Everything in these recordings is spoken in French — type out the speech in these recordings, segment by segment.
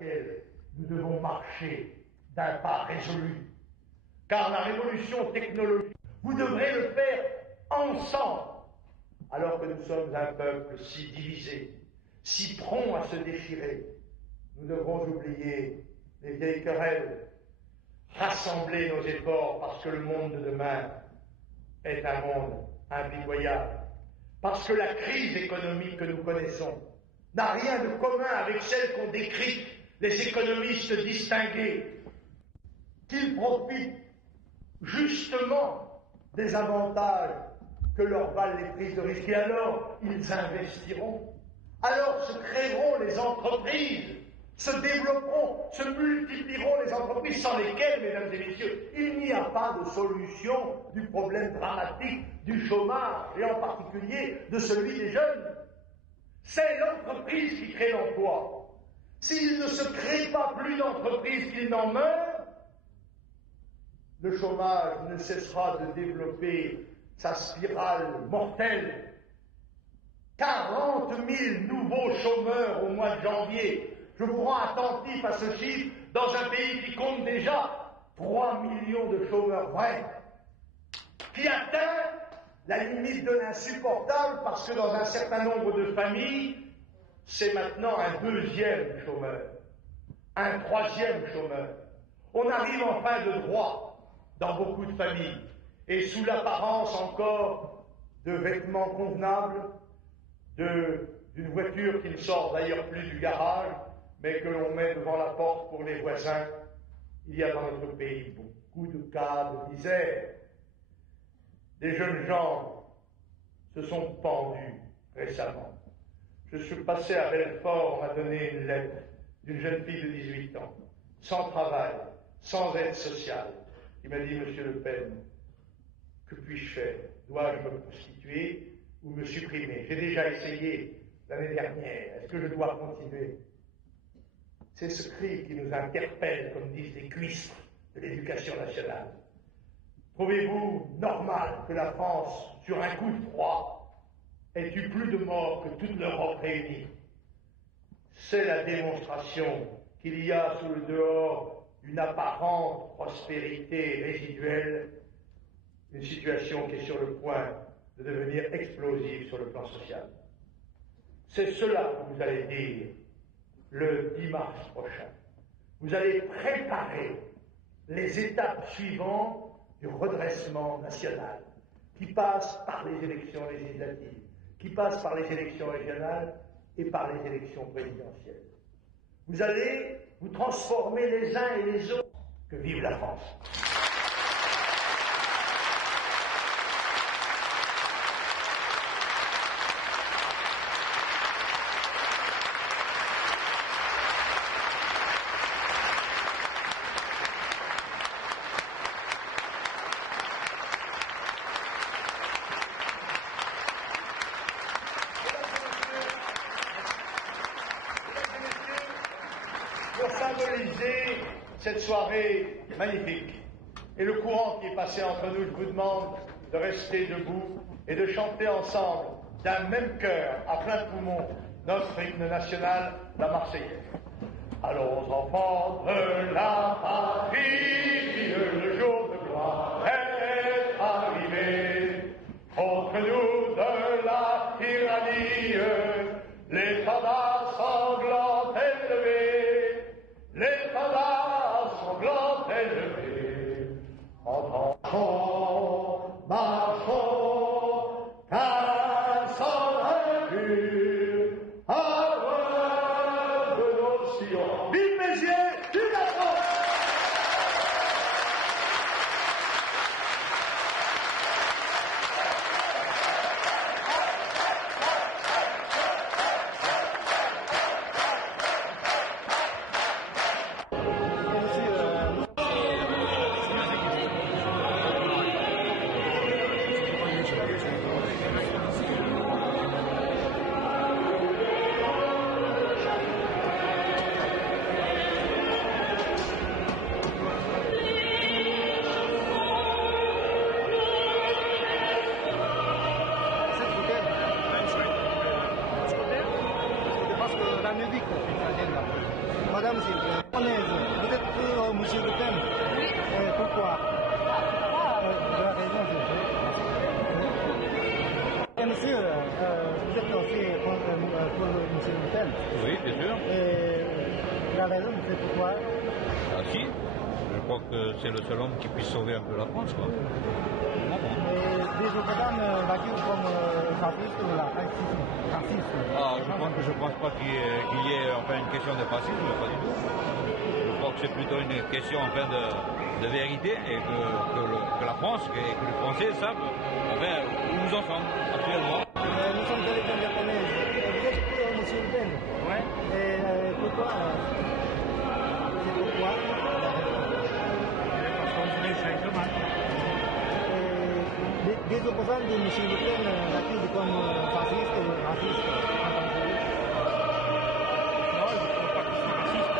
laquelle nous devons marcher d'un pas résolu. Car la révolution technologique, vous devrez le faire ensemble, alors que nous sommes un peuple si divisé, si prompt à se déchirer. Nous devrons oublier les vieilles querelles, rassembler nos efforts parce que le monde de demain est un monde impitoyable, parce que la crise économique que nous connaissons n'a rien de commun avec celle qu'ont décrite les économistes distingués, qu'ils profitent justement des avantages que leur valent les prises de risque, et alors ils investiront, alors se créeront les entreprises, se développeront, se multiplieront les entreprises sans lesquelles, mesdames et messieurs, il n'y a pas de solution du problème dramatique du chômage, et en particulier de celui des jeunes. C'est l'entreprise qui crée l'emploi. S'il ne se crée pas plus d'entreprises qu'il n'en meurt, le chômage ne cessera de développer sa spirale mortelle. 40 000 nouveaux chômeurs au mois de janvier. Je vous rends attentif à ce chiffre dans un pays qui compte déjà 3 millions de chômeurs vrais, qui atteint la limite de l'insupportable parce que dans un certain nombre de familles, c'est maintenant un deuxième chômeur, un troisième chômeur. On arrive en fin de droit dans beaucoup de familles et sous l'apparence encore de vêtements convenables, d'une voiture qui ne sort d'ailleurs plus du garage, mais que l'on met devant la porte pour les voisins. Il y a dans notre pays beaucoup de cas de misère. Des jeunes gens se sont pendus récemment. Je suis passé à Belfort, on m'a donné une lettre d'une jeune fille de 18 ans, sans travail, sans aide sociale. Il m'a dit, Monsieur Le Pen, que puis-je faire? Dois-je me prostituer ou me supprimer? J'ai déjà essayé l'année dernière. Est-ce que je dois continuer? C'est ce cri qui nous interpelle, comme disent les cuistres de l'éducation nationale. Trouvez-vous normal que la France, sur un coup de froid, ait eu plus de morts que toute l'Europe réunie? C'est la démonstration qu'il y a sous le dehors d'une apparente prospérité résiduelle, une situation qui est sur le point de devenir explosive sur le plan social. C'est cela que vous allez dire le 10 mars prochain. Vous allez préparer les étapes suivantes du redressement national, qui passe par les élections législatives, qui passe par les élections régionales et par les élections présidentielles. Vous allez vous transformer les uns et les autres. Que vive la France! Pour symboliser cette soirée magnifique et le courant qui est passé entre nous, je vous demande de rester debout et de chanter ensemble d'un même cœur, à plein poumon, notre hymne national, la Marseillaise. Allons enfants de la patrie, le jour de gloire est arrivé. Contre nous de la tyrannie, l'étendard sanglant est levé, l'étendard sanglant est levé. Entendons, marchons, car sans vaincu, à loin de nos sillons. Vive Mézières, vive la France! Dame Vico, Madame, c'est japonaise. Vous êtes pour M. Le Pen? Oui. Pourquoi? De la raison, c'est vrai. Et monsieur, vous êtes aussi pour M. Le Pen? Oui, bien sûr. Et la raison, c'est pourquoi? Ah si, je crois que c'est le seul homme qui puisse sauver un peu la France, quoi. Et des opposants l'accusent comme fasciste ou raciste? Ah, je pense pas qu'il y ait enfin, une question de fascisme, pas du tout. Je crois que c'est plutôt une question enfin, de vérité et que la France et que les Français savent enfin, où nous en sommes actuellement. Nous sommes télévision japonaise. Vous êtes pour M. Le Pen? Oui. Et pourquoi? C'est pourquoi? Des opposants de M. Le Pen l'accusent comme fasciste ou raciste. Non, je ne crois pas qu'ils soient racistes.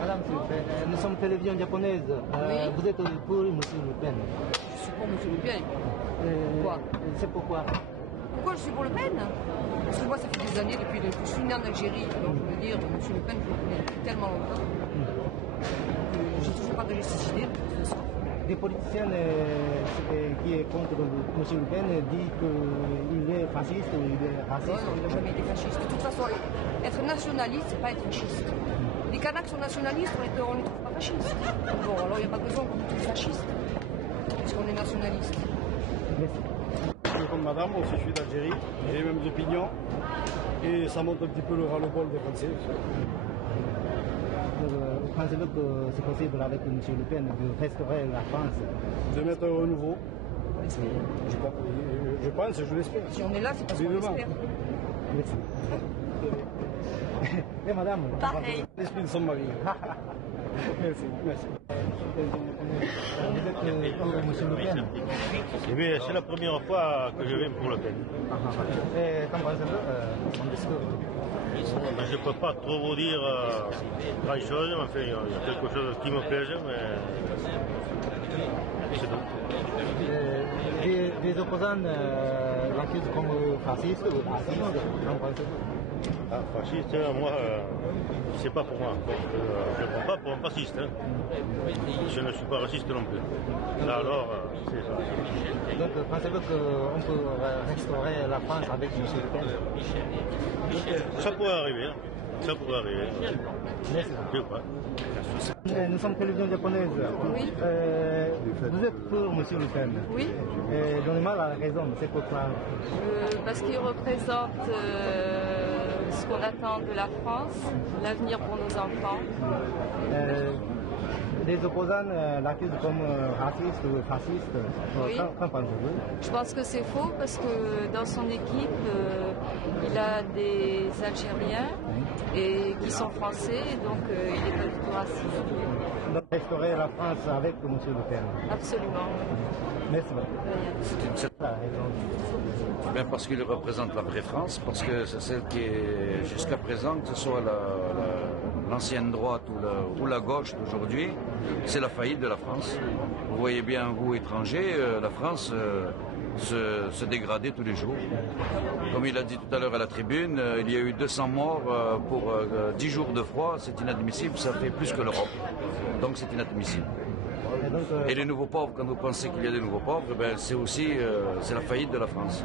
Madame, s'il vous plaît, nous sommes télévision japonaise. Oui. Vous êtes pour M. Le Pen? Je suis pour M. Le Pen. Pourquoi? C'est pourquoi? Pourquoi je suis pour Le Pen? Parce que moi, ça fait des années, depuis que je suis née en Algérie. Donc, je veux dire, M. Le Pen, je le connais depuis tellement longtemps. J'ai toujours partagé ses idées, de toute façon. Des politiciens qui est contre M. Le Pen disent qu'il est fasciste ou il est Non, raciste. non, il n'a jamais été fasciste. De toute façon, être nationaliste, c'est pas être fasciste. Les Kanaks sont nationalistes, on les trouve pas fascistes. Bon, alors il n'y a pas besoin qu'on les trouve fascistes, puisqu'on est nationaliste. Merci. Je suis comme madame, aussi je suis d'Algérie, j'ai les mêmes opinions et ça montre un petit peu le ras-le-bol des Français. Pensez-vous que c'est possible avec M. Le Pen de restaurer la France? De mettre un renouveau, je pense, je l'espère. Si on est là, c'est parce qu'on Vivement. l'espère. Merci. Et madame? Pareil. L'esprit de son mari. Merci, merci. Vous êtes pour M. Le Pen? Eh bien, c'est la première fois que je viens pour Le Pen. Et qu'en pensez-vous son discours? Mais je ne peux pas trop vous dire grand-chose, mais enfin, il y a quelque chose qui me plaise, mais c'est tout. Des opposants l'accusent comme fasciste ou raciste. Qu'en pensez-vous? Ah, fasciste, moi, c'est pas pour moi. Donc, je ne prends pas pour un fasciste. Hein. Je ne suis pas raciste non plus. Là, alors, c'est ça. Donc, pensez-vous qu'on peut restaurer la France avec M. Le Pen? Ça pourrait arriver. Hein. Ça pourrait arriver. Merci. Je sais pas. Nous sommes télévision japonaise. Oui. Vous êtes pour M. Le Pen? Oui, Donnez-moi la raison, c'est pourquoi? parce qu'il représente ce qu'on attend de la France, l'avenir pour nos enfants. Les opposants l'accusent comme raciste ou fasciste. Oui. Qu'en pensez-vous? Je pense que c'est faux parce que dans son équipe, il a des Algériens et qui sont français, donc il n'est pas du tout raciste. Donc, restaurer la France avec M. Le Pen. Absolument. Merci beaucoup. C'est La raison. bien parce qu'il représente la vraie France, parce que c'est celle qui est jusqu'à présent, que ce soit l'ancienne droite ou la gauche d'aujourd'hui, c'est la faillite de la France. Vous voyez bien, vous étrangers, la France se dégrader tous les jours. Comme il a dit tout à l'heure à la tribune, il y a eu 200 morts pour 10 jours de froid, c'est inadmissible, ça fait plus que l'Europe. Donc c'est inadmissible. Et donc, Et les nouveaux pauvres, quand vous pensez qu'il y a des nouveaux pauvres, ben c'est aussi c'est la faillite de la France.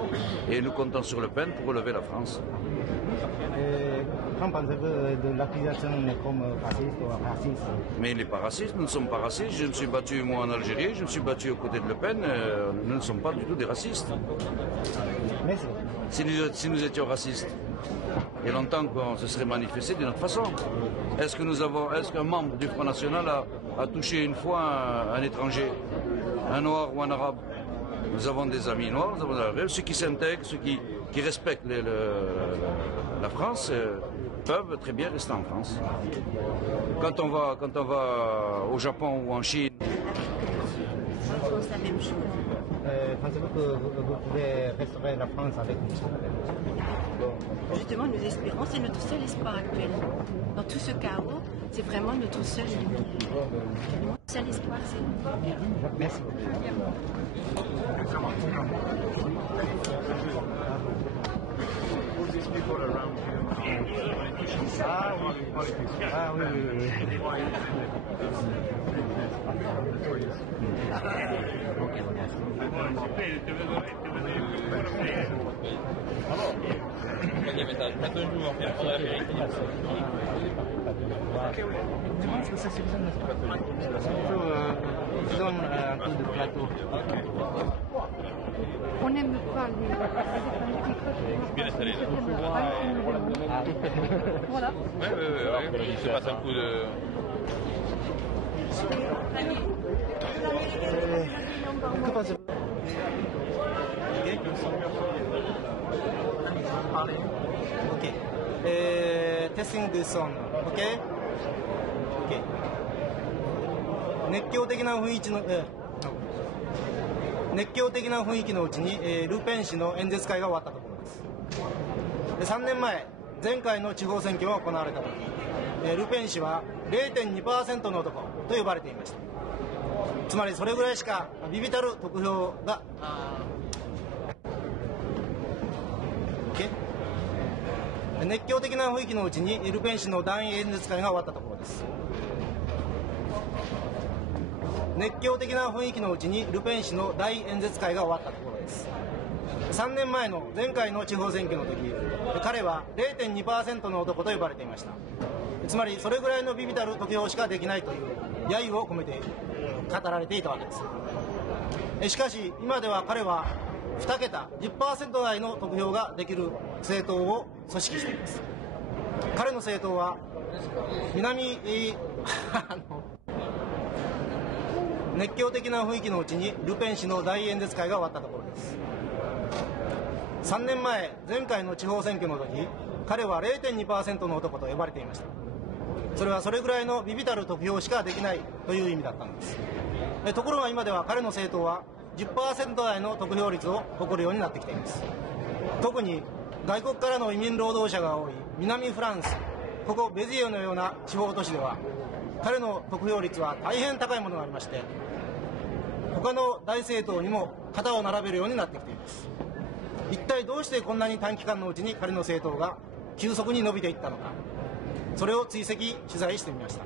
Et nous comptons sur Le Pen pour relever la France. qu'en pensez-vous de l'accusation comme fasciste ou raciste? Mais il n'est pas raciste, nous ne sommes pas racistes. Je me suis battu moi en Algérie, je me suis battu aux côtés de Le Pen, nous ne sommes pas du tout des racistes. Merci. Si nous étions racistes, il y a longtemps qu'on se serait manifesté d'une autre façon. Est-ce qu'un membre du Front National a touché une fois un étranger, un noir ou un arabe? Nous avons des amis noirs, nous avons des arabes. Ceux qui s'intègrent, ceux qui respectent la France peuvent très bien rester en France. Quand on va au Japon ou en Chine, On pense la même chose. Pensez-vous que vous pouvez restaurer la France avec nous? Justement, nous espérons, c'est notre seul espoir actuellement. Dans tout ce chaos, c'est vraiment notre seul espoir, c'est nous. Merci beaucoup. Ah oui, oui, oui. Je pense que c'est suffisant, n'est-ce pas? Disons un coup de plateau. On n'aime pas les... Bien installé là. Voilà. Oui, il se passe un coup de... Que pensez-vous? Ok. Testing the sound. Ok? Ok. 熱狂的な雰囲気のうちに、ルペン氏の演説会が終わったところです。3年前、前回の地方選挙が行われた時、ルペン氏は 0.2% の男と呼ばれていました。つまりそれぐらいしか微々たる得票が熱狂的な雰囲気のうちにルペン氏の団員演説会が終わったところです。熱狂的な雰囲気のうちにルペン氏の大演説会が終わったところです。3年前の前回の地方選挙の時、彼は 0.2% の男と呼ばれていました。つまりそれぐらいの微々たる得票しかできないという揶揄を込めて語られていたわけです。しかし今では彼は2桁 10% 台の得票ができる政党を組織しています。彼の政党は熱狂的な雰囲気のうちにルペン氏の大演説会が終わったところです。3年前、前回の地方選挙の時、彼は 0.2% の男と呼ばれていました。それはそれぐらいの微々たる得票しかできないという意味だったのです。ところが今では彼の政党は 10% 台の得票率を誇るようになってきています。特に外国からの移民労働者が多い南フランス、ここベジエのような地方都市では彼の得票率は大変高いものがありまして、他の大政党にも肩を並べるようになってきています。一体どうしてこんなに短期間のうちに彼の政党が急速に伸びていったのか、それを追跡取材してみました。